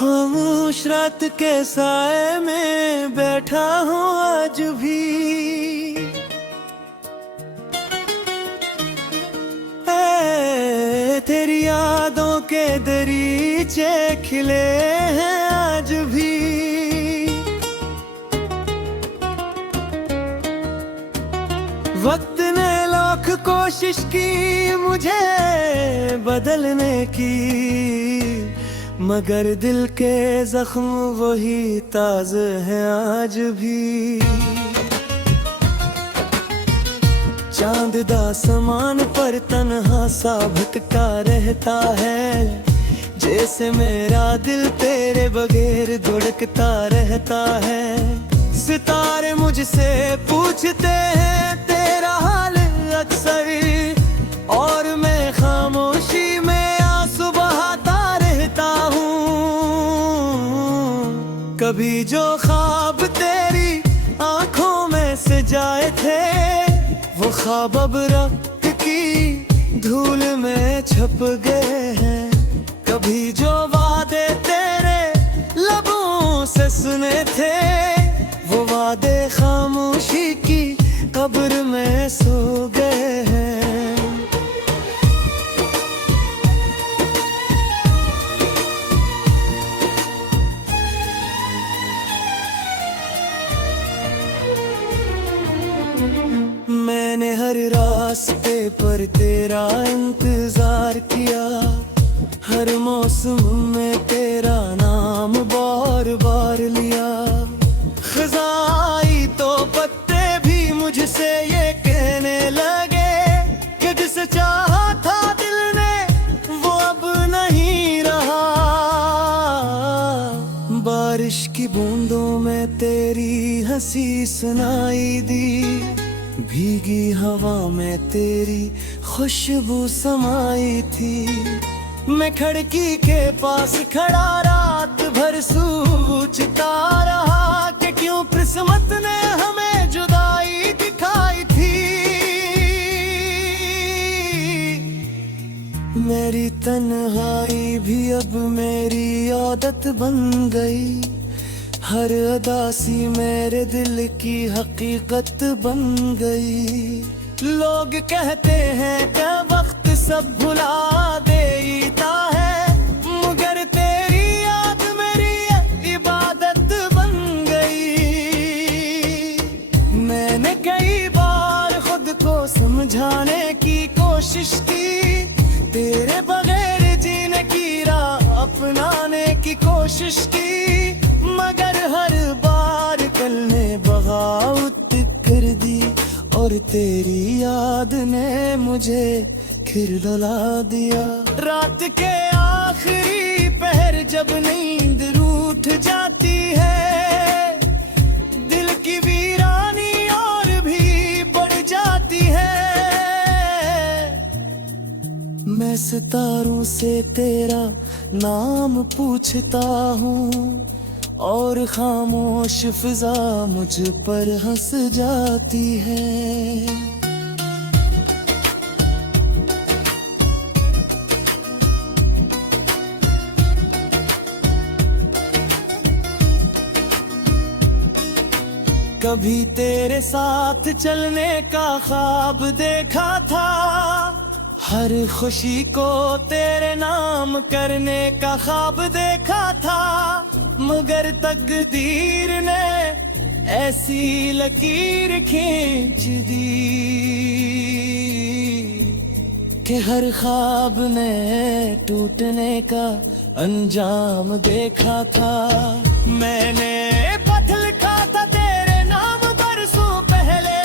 खामोश रात के साए में बैठा हूँ आज भी। तेरी यादों के दरीचे खिले हैं आज भी। वक्त ने लाख कोशिश की मुझे बदलने की, मगर दिल के जख्म वही ताज़े हैं आज भी। चांद दा समान पर तन्हा सा भटका रहता है, जैसे मेरा दिल तेरे बगैर धड़कता रहता है। सितारे मुझसे पूछते हैं तेरा हाल अक्सर, और मैं खामोशी में आंसू बहाता रहता हूँ। कभी जो ख्वाब तेरी आंखों में सजाए थे, वो ख्वाब अब रात की धूल में छप गए हैं। कभी जो वादे तेरे लबों से सुने थे, वो वादे खामोशी की कब्र में सो गए हैं। मैंने हर रास्ते पर तेरा इंतजार किया, हर मौसम में तेरा नाम बार बार लिया। खज़ाई तो पत्ते भी मुझसे ये कहने लगे कि जिसे चाहा था दिल ने वो अब नहीं रहा। बारिश की बूंदों में तेरी हंसी सुनाई दी, भीगी हवा में तेरी खुशबू समाई थी। मैं खिड़की के पास खड़ा रात भर सोचता रहा कि क्यों किस्मत ने हमें जुदाई दिखाई थी। मेरी तन्हाई भी अब मेरी आदत बन गई, हर अदासी मेरे दिल की हकीकत बन गई। लोग कहते हैं कि वक्त सब भुला देता है, मगर तेरी याद मेरी इबादत बन गई। मैंने कई बार खुद को समझाने की कोशिश की, तेरे बगैर जीने की राह अपनाने की कोशिश की, मगर हर बार कल ने बगावत कर दी, और तेरी याद ने मुझे खिर डुला दिया। रात के आखिरी पहर जब नींद रूठ जाती है, दिल की वीरानी और भी बढ़ जाती है। मैं सितारों से तेरा नाम पूछता हूँ, और खामोश फिजा मुझ पर हंस जाती है। कभी तेरे साथ चलने का ख्वाब देखा था, हर खुशी को तेरे नाम करने का ख्वाब देखा था, मगर तकदीर ने ऐसी लकीर खींच दी कि हर ख्वाब ने टूटने का अंजाम देखा था। मैंने पथ लिखा था तेरे नाम बरसों पहले,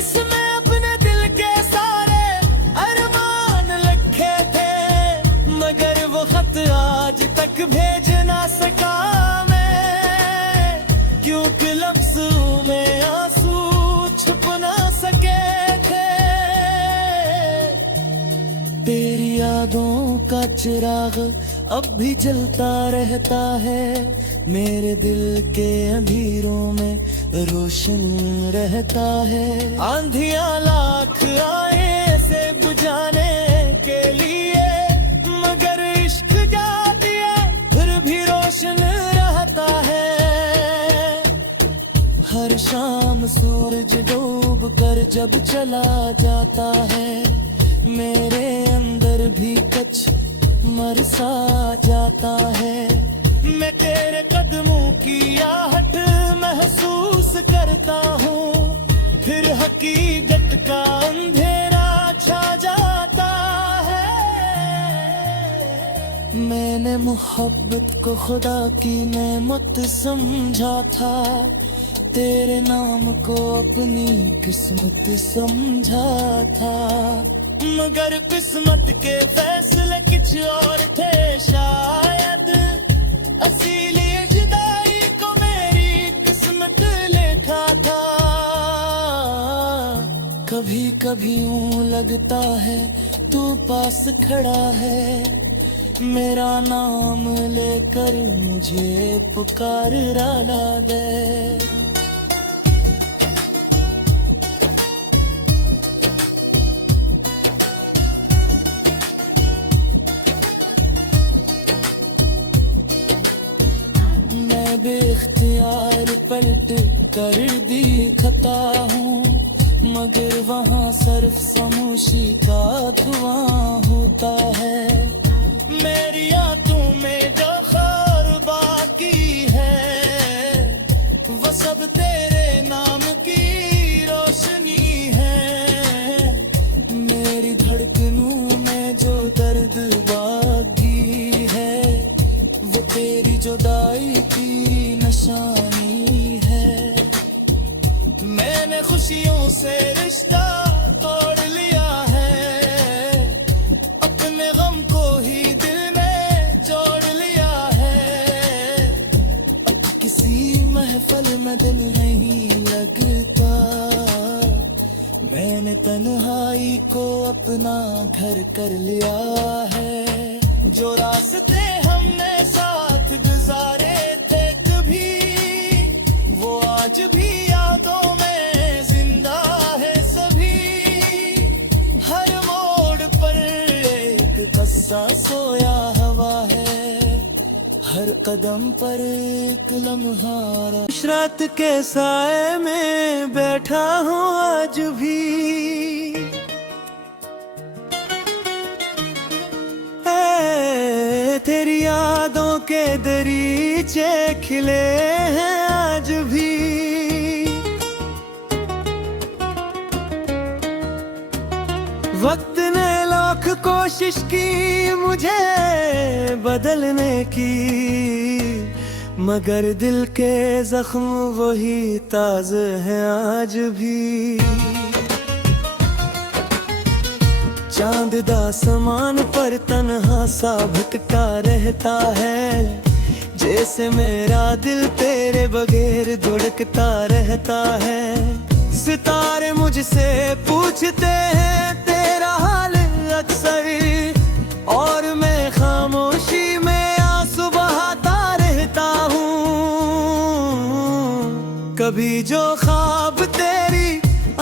इसमें अपने दिल के सारे अरमान लिखे थे, मगर वो खत आज तक भेज ना सका मैं, क्योंकि लफ्ज़ों में आंसू छुप ना सके थे। तेरी यादों का चिराग अब भी जलता रहता है, मेरे दिल के अंधेरों में रोशन रहता है। आंधियां लाख आए से बुझाने के लिए, मगर इश्क जाती है फिर सूरज डूब कर जब चला जाता है, मेरे अंदर भी कुछ मरसा जाता है। मैं तेरे कदमों की आहट महसूस करता हूँ, फिर हकीकत का अंधेरा छा जाता है। मैंने मोहब्बत को खुदा की नेमत समझा था, तेरे नाम को अपनी किस्मत समझा था। मगर किस्मत के फैसले कुछ और थे शायद, इसीलिए जुदाई को मेरी किस्मत लिखा था। कभी कभी यूं लगता है तू पास खड़ा है, मेरा नाम लेकर मुझे पुकार रहा दे। बेख्तियार पलट कर दिखता हूँ, मगर वहाँ सिर्फ खामोशी का धुआं होता है। मेरी आंखों में जो खौर बाकी है, वो सब तेरे नाम की रोशनी है। मेरी धड़कनों में जो दर्द बाकी है, वो तेरी जुदाई की निशानी है। मैंने खुशियों से रिश्ता तोड़ लिया है, अपने गम को ही दिल में जोड़ लिया है। अब किसी महफिल में दिल नहीं लगता, मैंने तन्हाई को अपना घर कर लिया है। जो रास्ते हमने साथ गुजारे थे कभी, वो आज भी यादों में जिंदा है सभी। हर मोड़ पर एक किस्सा सोया हवा है, हर कदम पर एक लम्हा। इशरत के साए में बैठा हूँ आज भी, तेरी यादों के दरीचे खिले हैं आज भी। वक्त ने लाख कोशिश की मुझे बदलने की, मगर दिल के जख्म वही ताज़े हैं आज भी। चांद दा समान पर तन्हा सा भटका रहता है, जैसे मेरा दिल तेरे बगैर धड़कता रहता है। सितारे मुझसे पूछते हैं तेरा हाल अक्सर, और मैं खामोशी में आंसू बहाता रहता हूँ। कभी जो ख्वाब तेरी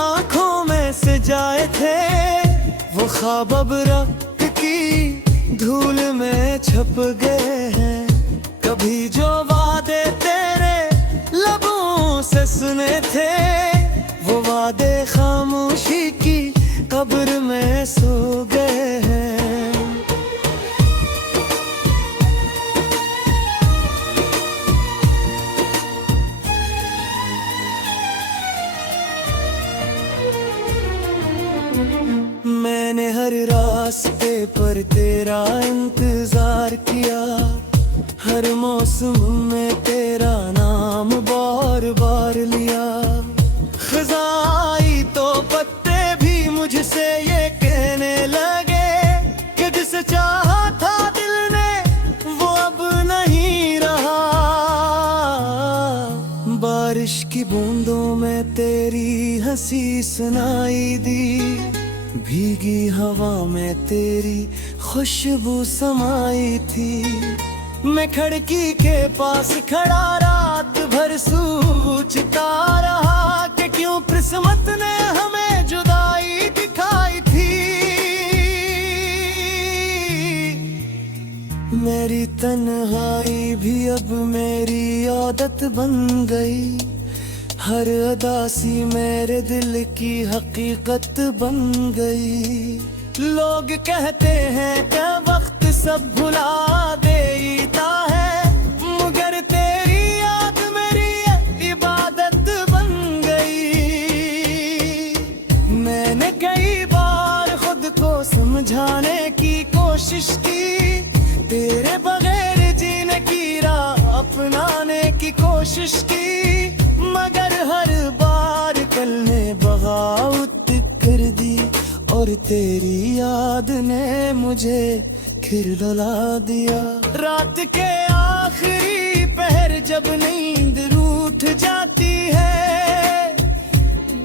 आंखों में से जाए थे, वो ख्वाब अब रात की धूल में छप गए हैं। कभी जो वादे तेरे लबों से सुने थे, वो वादे खामोशी की कब्र में सो गए हैं। मैंने हर रास्ते पर तेरा इंतजार किया, हर मौसम में तेरा नाम बार बार लिया। खजाई तो पत्ते भी मुझसे ये कहने लगे कि जिसे चाहा था दिल ने वो अब नहीं रहा। बारिश की बूंदों में तेरी हंसी सुनाई दी, भीगी हवा में तेरी खुशबू समाई थी। मैं खिड़की के पास खड़ा रात भर सोचता रहा कि क्यों किस्मत ने हमें जुदाई दिखाई थी। मेरी तन्हाई भी अब मेरी आदत बन गई, हर अदासी मेरे दिल की हकीकत बन गई। लोग कहते हैं कि वक्त सब भुला देता है, मगर तेरी याद मेरी इबादत बन गई। मैंने कई बार खुद को समझाने की कोशिश की, तेरे बगैर जीने की राह अपनाने की कोशिश की, मगर हर बार कल ने बगावत कर दी और तेरी याद ने मुझे खिलौना दिया। रात के आखिरी पहर जब नींद रूठ जाती है,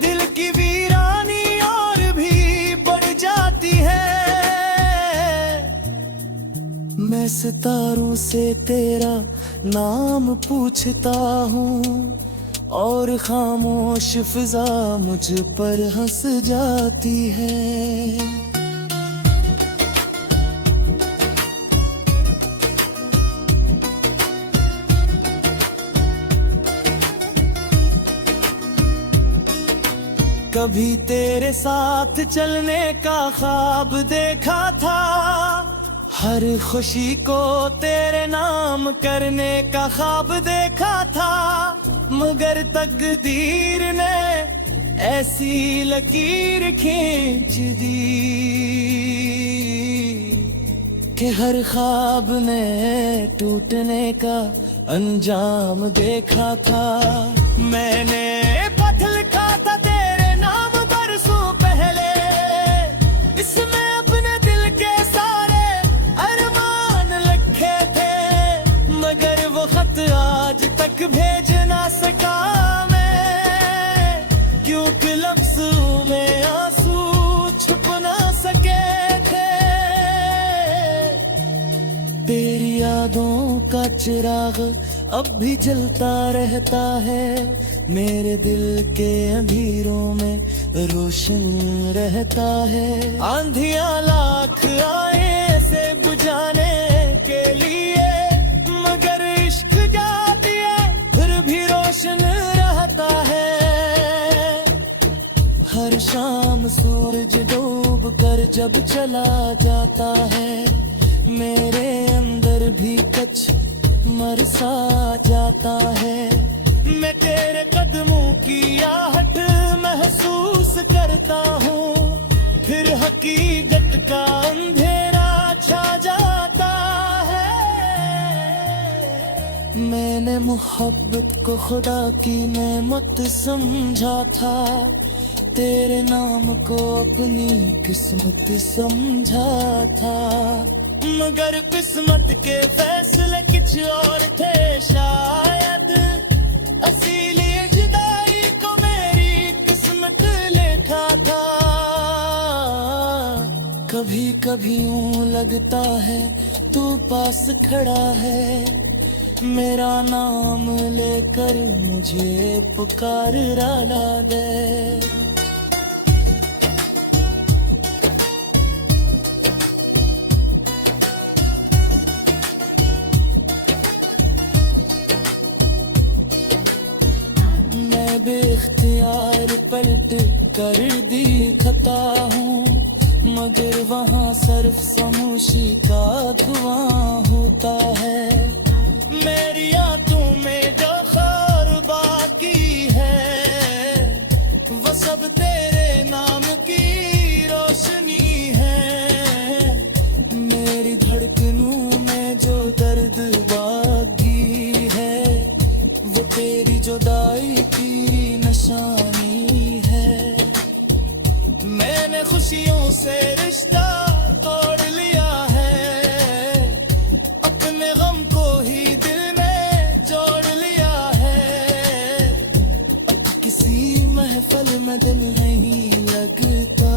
दिल की वीरानी और भी बढ़ जाती है। मैं सितारों से तेरा नाम पूछता हूँ और खामोश फिजा मुझ पर हंस जाती है। कभी तेरे साथ चलने का ख्वाब देखा था, हर खुशी को तेरे नाम करने का ख्वाब देखा था, मगर तकदीर ने ऐसी लकीर खींच दी कि हर ख्वाब ने टूटने का अंजाम देखा था। मैंने पथ लिखा था तेरे नाम बरसों पहले, इसमें अपने दिल के सारे अरमान लिखे थे, मगर वो खत आज तक भेज ना सका मैं, क्योंकि लफ्ज़ों में आंसू छुप ना सके थे। तेरी यादों का चिराग अब भी जलता रहता है, मेरे दिल के अंधेरों में रोशन रहता है। आंधियां लाख आए से बुझाने के लिए, मगर इश्क जाती है फिर भी रोशन रहता है। हर शाम सूरज डूब कर जब चला जाता है, मेरे अंदर भी कुछ मरसा जाता है। मैं तेरे कदमों की आहट महसूस करता हूँ, फिर हकीकत का अंधेरा छा जाता है। मैंने मोहब्बत को खुदा की नेमत समझा था, तेरे नाम को अपनी किस्मत समझा था, मगर किस्मत के फैसले कुछ और थे शायद। इसीलिए जुदाई को मेरी किस्मत लिखा था। कभी कभी यूं लगता है तू पास खड़ा है, मेरा नाम लेकर मुझे पुकार डाला दे। बेख्तियार पलट कर दी खता हूँ, मगर वहाँ सर्फ समोशी का धुआं होता है। मेरी आंखों में जो खार बाकी है, वो सब तेरे नाम की रोशनी है। मेरी धड़कनों में जो दर्द बाकी है, वो तेरी जुदाई की निशानी है। मैंने खुशियों से रिश्ता तोड़ लिया है, अपने गम को ही दिल में जोड़ लिया है। अब किसी महफिल में दिल नहीं लगता,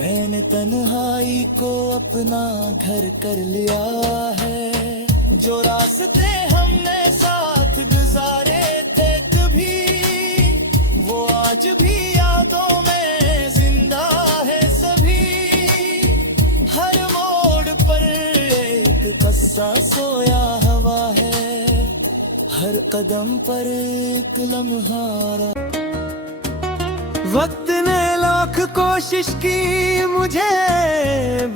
मैंने तन्हाई को अपना घर कर लिया है। जो रास्ते हमने साथ गुजारे आज भी यादों में जिंदा है सभी। हर मोड़ पर एक कस्सा सोया हवा है, हर कदम पर एक लम्हा। वक्त ने लाख कोशिश की मुझे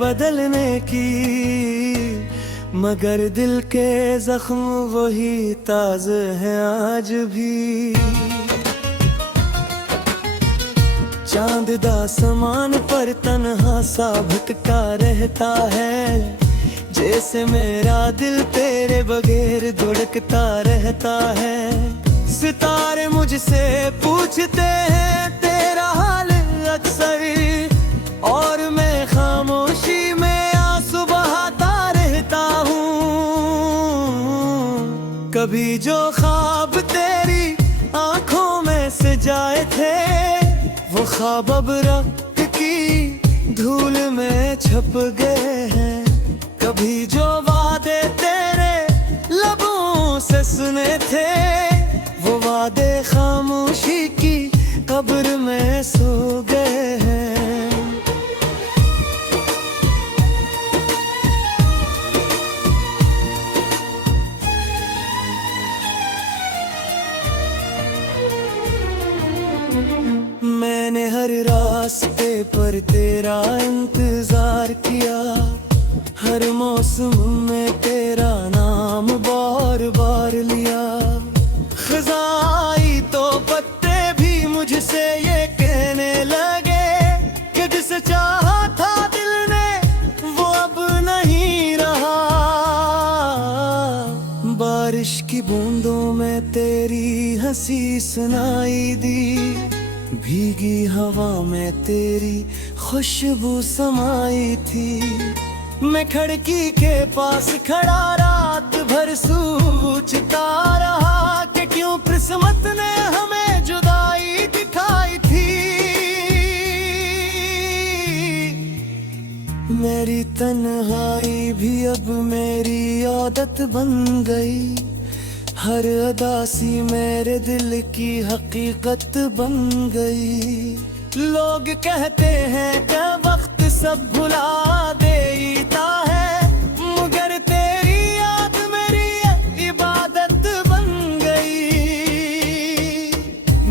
बदलने की, मगर दिल के जख्म वही ताज़े हैं आज भी। चांद दा समान पर तन्हा सा भटका रहता है, जैसे मेरा दिल तेरे बगैर धड़कता रहता है। सितारे मुझसे पूछते हैं तेरा हाल अक्सर, और मैं खामोशी में आंसू बहाता रहता हूँ। कभी जो ख्वाब तेरी आंखों में से जाए थे, वो ख्वाब अब रात की धूल में छप गए हैं। कभी जो वादे तेरे लबों से सुने थे, वो वादे खामोशी की कब्र में सो गए हैं। मैंने हर रास्ते पर तेरा इंतजार किया, हर मौसम में तेरा नाम बार बार लिया। खजाई तो पत्ते भी मुझसे ये कहने लगे कि जिसे चाहा था दिल ने वो अब नहीं रहा। बारिश की बूंदों में तेरी हंसी सुनाई दी, भीगी हवा में तेरी खुशबू समाई थी। मैं खिड़की के पास खड़ा रात भर सोचता रहा कि क्यों किस्मत ने हमें जुदाई दिखाई थी। मेरी तन्हाई भी अब मेरी आदत बन गई, हर अदासी मेरे दिल की हकीकत बन गई। लोग कहते हैं कि वक्त सब भुला देता है, मगर तेरी याद मेरी इबादत बन गई।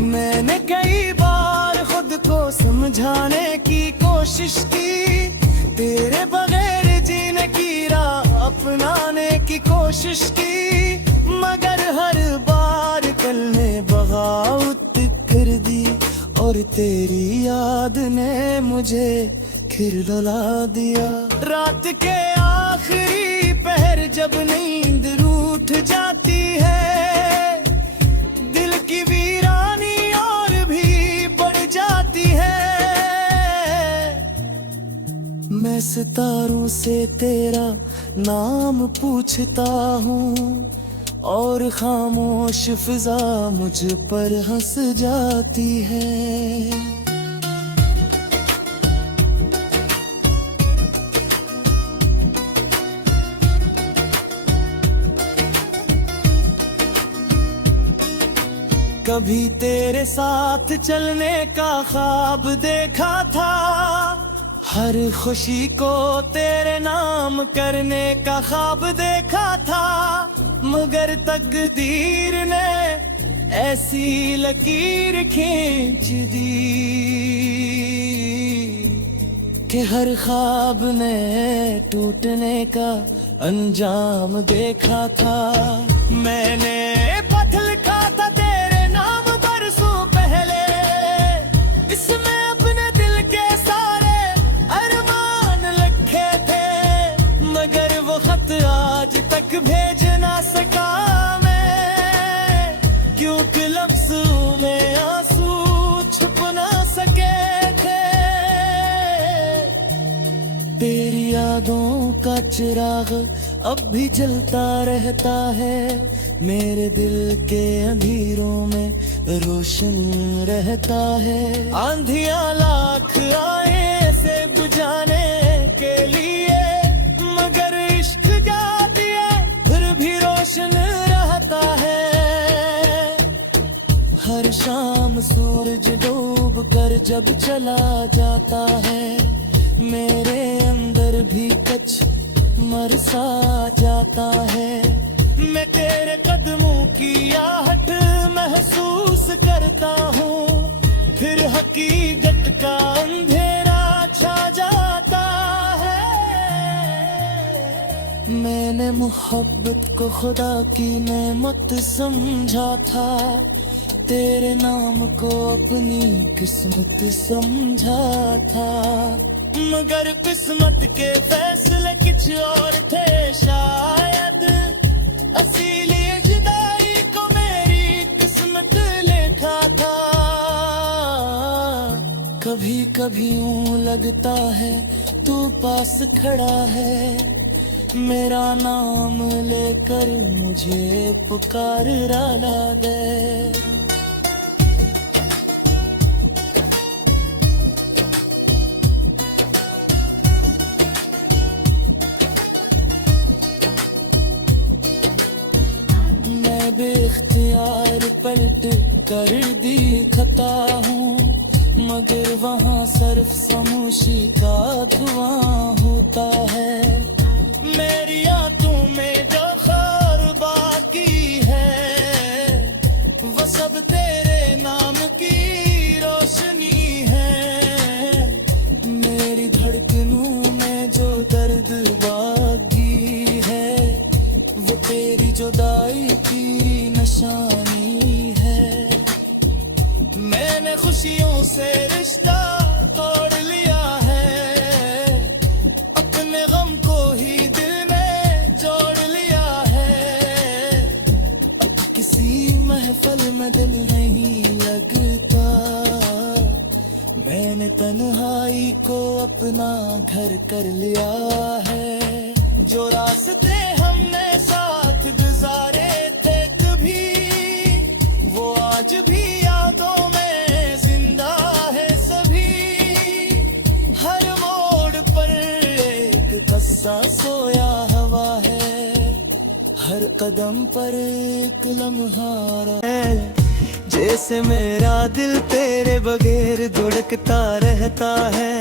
मैंने कई बार खुद को समझाने की कोशिश की, तेरे बगैर जीने की राह अपनाने की कोशिश की, मगर हर बार कल ने बगावत कर दी, और तेरी याद ने मुझे खिर डुला दिया। रात के आखिरी पहर जब नींद रूठ जाती है, दिल की वीरानी और भी बढ़ जाती है। मैं सितारों से तेरा नाम पूछता हूँ, और खामोश फिजा मुझ पर हंस जाती है। कभी तेरे साथ चलने का ख्वाब देखा था, हर खुशी को तेरे नाम करने का ख्वाब देखा था, मगर तकदीर ने ऐसी लकीर खींच दी कि हर ख्वाब ने टूटने का अंजाम देखा था। मैंने पथ लिखा था तेरे नाम बरसों पहले, इसमें अपने दिल के सारे अरमान लिखे थे, मगर वो खत आज तक भेज ना सका मैं, क्योंकि लफ्ज़ों में आंसू छुप ना सके थे। तेरी यादों का चिराग अब भी जलता रहता है, मेरे दिल के अंधेरों में रोशन रहता है। आंधियां लाख आए से बुझाने के लिए, मगर इश्क जाती है फिर भी रोशन रहता है। हर शाम सूरज डूब कर जब चला जाता है, मेरे अंदर भी कुछ मर सा जाता है। मैं तेरे कदमों की आहट महसूस करता हूँ, फिर हकीकत का अंधेरा छा जाता है। मैंने मोहब्बत को खुदा की नेमत समझा था, तेरे नाम को अपनी किस्मत समझा था, मगर किस्मत के फैसले कुछ और थे शायद। असीली जुदाई को मेरी किस्मत लिखा था। कभी कभी यूं लगता है तू पास खड़ा है, मेरा नाम लेकर मुझे पुकार रहा है। बेख्तियार पलट कर दी खता हूँ, मगर वहाँ सिर्फ खामोशी का धुआं होता है। मेरी आंखों में जो खौर बाकी है, वो सब तेरे नाम की रोशनी है। मेरी धड़कनों में जो दर्द बाकी है, वो तेरी जुदाई की निशानी है। मैंने खुशियों से रिश्ता तोड़ लिया है, अपने गम को ही दिल में जोड़ लिया है। अब किसी महफिल में दिल नहीं लगता, मैंने तन्हाई को अपना घर कर लिया है। जो रास्ते हमने साथ गुजारे थे कभी, वो आज भी यादों में जिंदा है सभी। हर मोड़ पर एक किस्सा सोया हवा है, हर कदम पर एक लम्हा है। जैसे मेरा दिल तेरे बगैर धड़कता रहता है,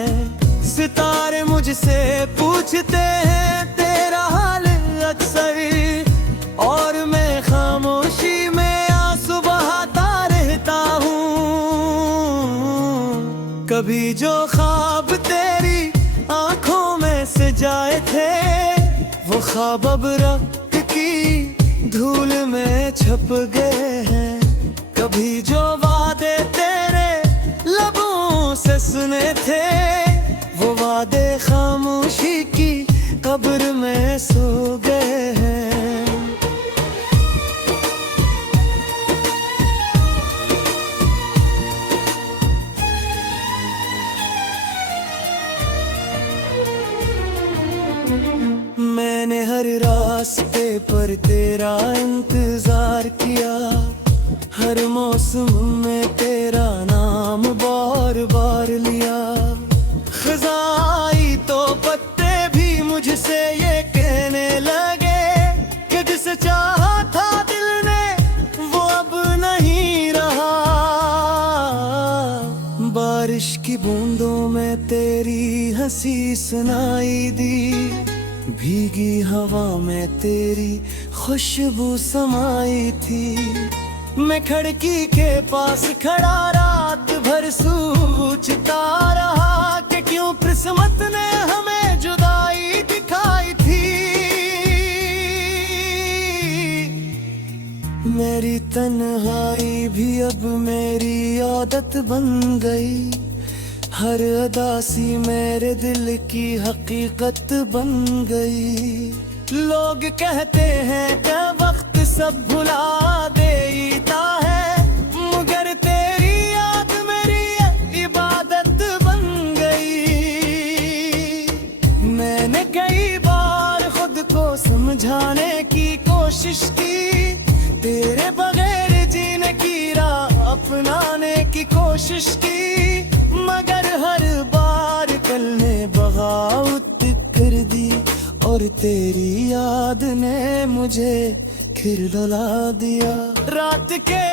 सितारे मुझसे पूछते हैं तेरा हाल अक्सर, और मैं खामोशी में आंसू बहाता रहता हूँ। कभी जो ख्वाब तेरी आंखों में से जाए थे, वो ख्वाब अब रात की धूल में छप गए हैं। कभी जो वादे तेरे लबों से सुने थे, वो वादे खामोशी की कब्र में सो गए हैं। मैंने हर रास्ते पर तेरा इंतजार किया, हर मौसम में तेरा नाम बार बार लिया। खजाई तो पत्ते भी मुझसे ये कहने लगे कि जिसे चाहा था दिल ने वो अब नहीं रहा। बारिश की बूंदों में तेरी हंसी सुनाई दी, भीगी हवा में तेरी खुशबू समाई थी। मैं खिड़की के पास खड़ा रात भर सोचता रहा कि क्यों किस्मत ने हमें जुदाई दिखाई थी। मेरी तन्हाई भी अब मेरी आदत बन गई, हर अदासी मेरे दिल की हकीकत बन गई। लोग कहते हैं कि वक्त सब भुला देता है, मगर तेरी याद मेरी इबादत बन गई। मैंने कई बार खुद को समझाने की कोशिश की, तेरे बगैर जीने की राह अपनाने की कोशिश की, मगर हर बार कल ने बगावत कर दी, और तेरी याद ने मुझे खिर डला दिया। रात के